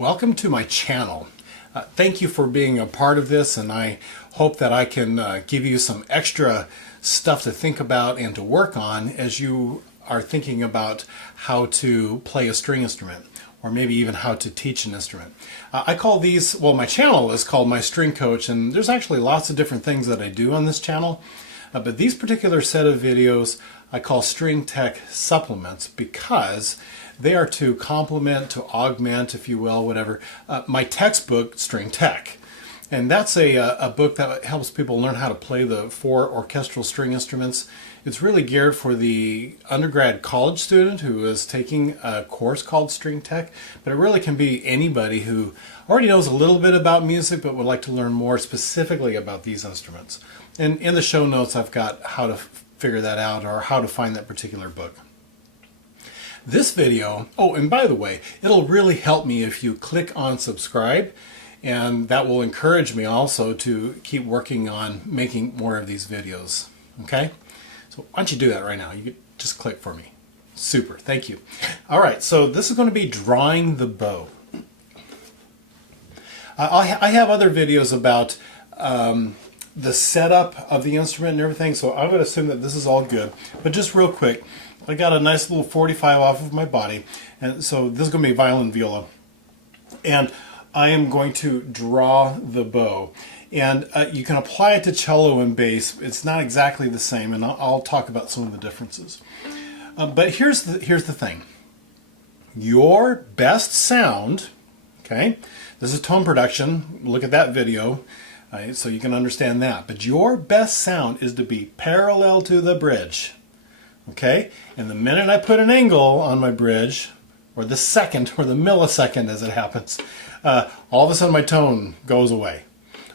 Welcome to my channel. Thank you for being a part of this, and I hope that I can give you some extra stuff to think about and to work on as you are thinking about how to play a string instrument, or maybe even how to teach an instrument. I call these, well, my channel is called My String Coach, and there's actually lots of different things that I do on this channel. But these particular set of videos I call String Tech Supplements because they are to complement, to augment, if you will, whatever, my textbook, String Tech. And that's a book that helps people learn how to play the 4 orchestral string instruments. It's really geared for the undergrad college student who is taking a course called String Tech, but it really can be anybody who already knows a little bit about music but would like to learn more specifically about these instruments. And in the show notes I've got how to figure that out, or how to find that particular book. This video, oh, and by the way, it'll really help me if you click on subscribe, and that will encourage me also to keep working on making more of these videos. Okay? So why don't you do that right now? You can just click for me. Super, thank you. All right, so this is going to be drawing the bow. I have other videos about the setup of the instrument and everything, so I would assume that this is all good. But just real quick, I got a nice little 45 off of my body, and so this is going to be violin viola. And I am going to draw the bow. And you can apply it to cello and bass. It's not exactly the same, and I'll talk about some of the differences. But here's the thing. Your best sound, okay, this is tone production. Look at that video. So you can understand that. But your best sound is to be parallel to the bridge. Okay? And the minute I put an angle on my bridge, or the second, or the millisecond as it happens, all of a sudden my tone goes away.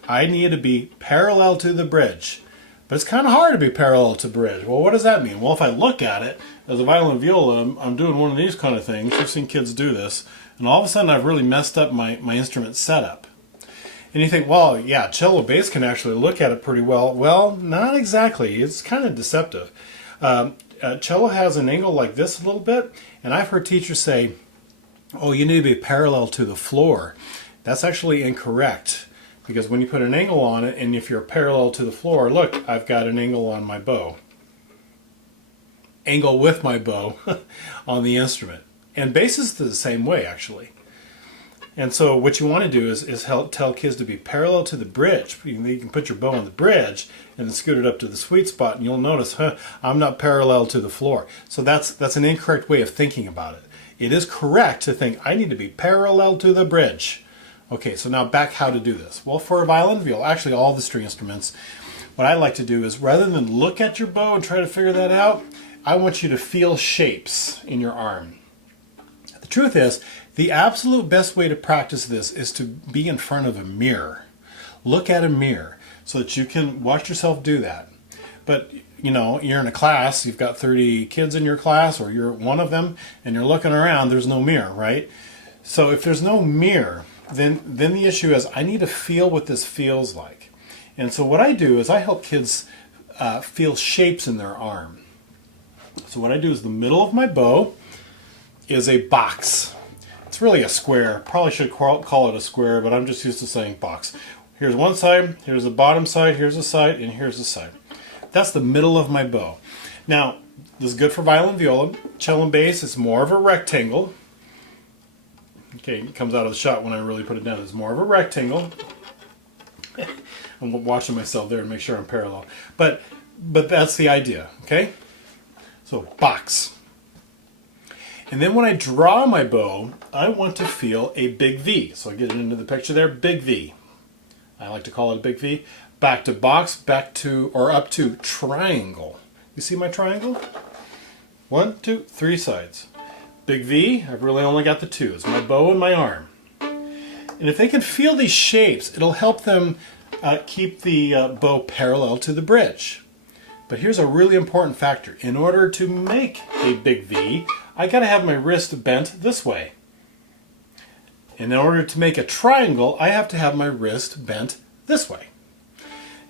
I need to be parallel to the bridge. But it's kind of hard to be parallel to bridge. Well, what does that mean? Well, if I look at it, as a violin viola, I'm doing one of these kind of things. You've seen kids do this. And all of a sudden I've really messed up my instrument setup. And you think, well, yeah, cello bass can actually look at it pretty well. Well, not exactly. It's kind of deceptive. Cello has an angle like this a little bit, and I've heard teachers say, oh, you need to be parallel to the floor. That's actually incorrect, because when you put an angle on it, and if you're parallel to the floor, look, I've got an angle on my bow. Angle with my bow on the instrument. And bass is the same way, actually. And so what you want to do is help tell kids to be parallel to the bridge. You can put your bow on the bridge and then scoot it up to the sweet spot, and you'll notice, I'm not parallel to the floor. So that's an incorrect way of thinking about it. It is correct to think I need to be parallel to the bridge. Okay, so now back how to do this. Well, for a violin viola, actually all the string instruments, what I like to do is rather than look at your bow and try to figure that out, I want you to feel shapes in your arm. The truth is, the absolute best way to practice this is to be in front of a mirror. Look at a mirror so that you can watch yourself do that. But, you know, you're in a class, you've got 30 kids in your class, or you're one of them, and you're looking around, there's no mirror, right? So if there's no mirror, then the issue is I need to feel what this feels like. And so what I do is I help kids feel shapes in their arm. So what I do is the middle of my bow is a box. It's really a square. Probably should call it a square, but I'm just used to saying box. Here's one side, here's the bottom side, here's the side, and here's the side. That's the middle of my bow. Now, this is good for violin, viola. Cello and bass, it's more of a rectangle. Okay, it comes out of the shot when I really put it down. It's more of a rectangle. I'm watching myself there to make sure I'm parallel. But that's the idea, okay? So, box. And then when I draw my bow, I want to feel a big V. So I get into the picture there, big V. I like to call it a big V. Back to box, back to, or up to triangle. You see my triangle? 1, 2, 3 sides. Big V, I've really only got the 2. It's my bow and my arm. And if they can feel these shapes, it'll help them keep the bow parallel to the bridge. But here's a really important factor. In order to make a big V, I got to have my wrist bent this way. And in order to make a triangle, I have to have my wrist bent this way.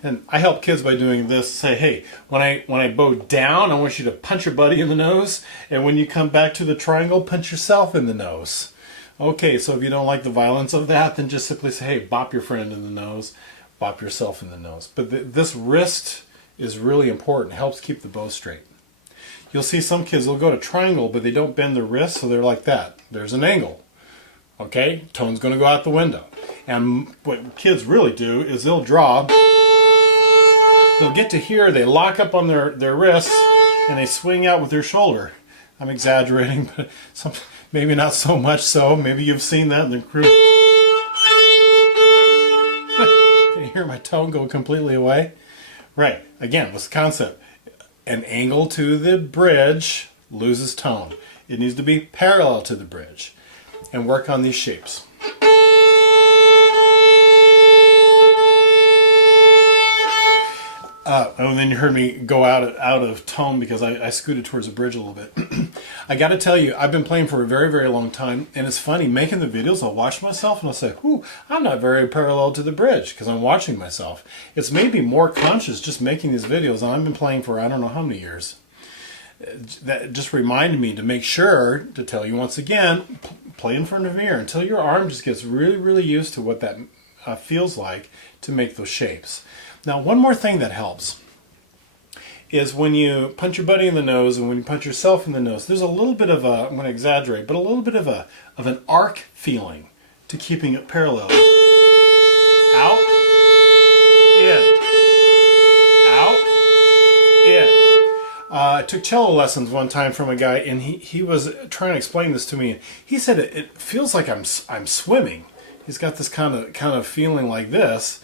And I help kids by doing this. Say, hey, when I bow down, I want you to punch your buddy in the nose. And when you come back to the triangle, punch yourself in the nose. Okay, so if you don't like the violence of that, then just simply say, hey, bop your friend in the nose, bop yourself in the nose. But this wrist is really important. It helps keep the bow straight. You'll see some kids will go to triangle, but they don't bend their wrist, so they're like that. There's an angle. Okay, tone's going to go out the window. And what kids really do is they'll draw. They'll get to here, they lock up on their wrists, and they swing out with their shoulder. I'm exaggerating, but maybe not so much so. Maybe you've seen that in the crew. Can you hear my tone go completely away? Right, again, what's the concept? An angle to the bridge loses tone. It needs to be parallel to the bridge. And work on these shapes. And then you heard me go out of tone because I scooted towards the bridge a little bit. I got to tell you, I've been playing for a very, very long time, and it's funny, making the videos, I'll watch myself and I'll say, "Ooh, I'm not very parallel to the bridge," because I'm watching myself. It's made me more conscious just making these videos, and I've been playing for I don't know how many years. That just reminded me to make sure to tell you once again, play in front of a mirror until your arm just gets really, really used to what that feels like to make those shapes. Now, one more thing that helps is when you punch your buddy in the nose and when you punch yourself in the nose, there's a little bit of a, I'm going to exaggerate, but a little bit of an arc feeling to keeping it parallel. Out, in, out, in. I took cello lessons one time from a guy, and he was trying to explain this to me. He said it feels like I'm swimming. He's got this kind of feeling like this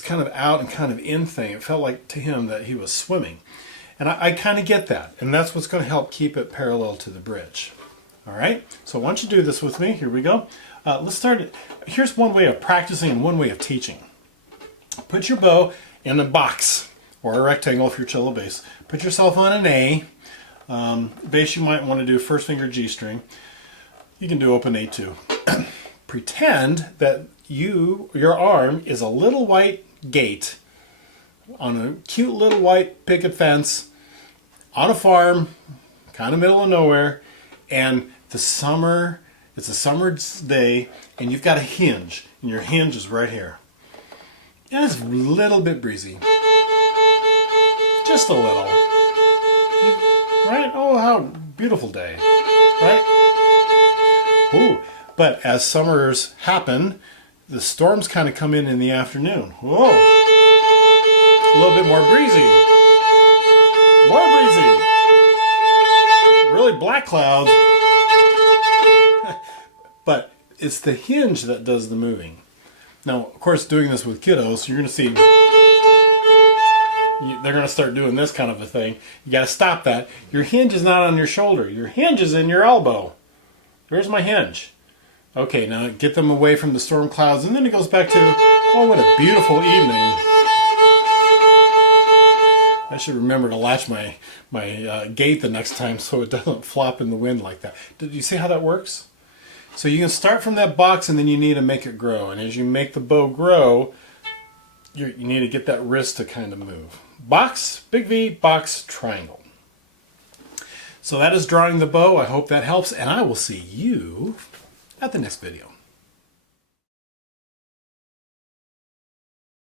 kind of out and kind of in thing. It felt like to him that he was swimming. And I kind of get that. And that's what's going to help keep it parallel to the bridge. All right? So why don't you do this with me? Here we go. Let's start. Here's one way of practicing and one way of teaching. Put your bow in a box or a rectangle if you're cello bass. Put yourself on an A. Bass you might want to do first finger G string. You can do open A too. Pretend that your arm is a little white gate on a cute little white picket fence on a farm, kind of middle of nowhere, and it's a summer day, and you've got a hinge, and your hinge is right here. And it's a little bit breezy. Just a little. Right? Oh, how beautiful day. Right? Ooh. But as summers happen, the storms kind of come in the afternoon. Whoa! A little bit more breezy. More breezy. Really black clouds. But it's the hinge that does the moving. Now, of course, doing this with kiddos, you're going to see they're going to start doing this kind of a thing. You got to stop that. Your hinge is not on your shoulder. Your hinge is in your elbow. Here's my hinge. Okay, now get them away from the storm clouds, and then it goes back to, oh, what a beautiful evening. I should remember to latch my gate the next time so it doesn't flop in the wind like that. Did you see how that works? So you can start from that box, and then you need to make it grow. And as you make the bow grow, you need to get that wrist to kind of move. Box, big V, box, triangle. So that is drawing the bow. I hope that helps, and I will see you at the next video.